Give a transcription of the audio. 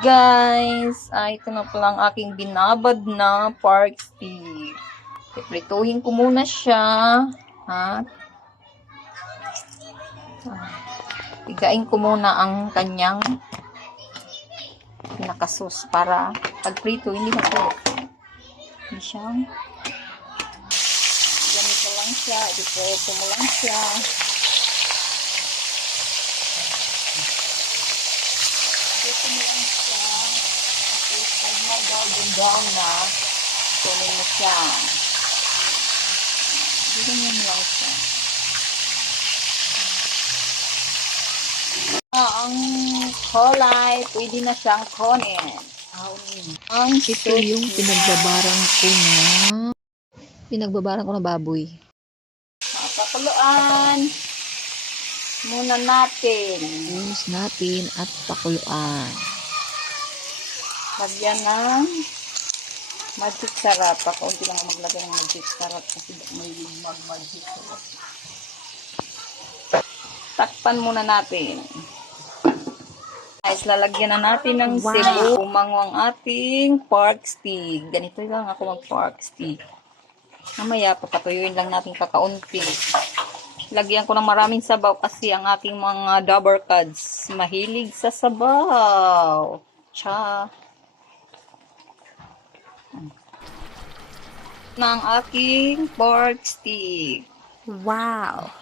Guys, ito na pala ang aking binabad na pork stick. Iprituhin ko muna siya. Ha? Pigain ko muna ang kanyang pinakasos para pag prito hindi matulog. Hindi siyang ganito lang siya. Iprito mo lang siya. Iprito mo lang siya. Tapos pag mag-golden brown na, kunin mo siya. Ganyan lang siya. Ang kulay, pwede na siyang kunin. Ito yung pinagbabarang ko na baboy. Pakuluan muna natin. Ubus natin at pakuluan. Lagyan ng magic sarap. Pakaunti lang maglagay ng magic sarap kasi may magic sarap. Takpan muna natin. Guys, lalagyan na natin ng sebo. Umango ang ating pork stick. Ganito lang ako mag-pork stick. Mamaya, papatuyuin lang natin kakaunti. Lagyan ko ng maraming sabaw kasi ang ating mga dabber cuds mahilig sa sabaw. Cha. Na ang aking pork stick. Wow!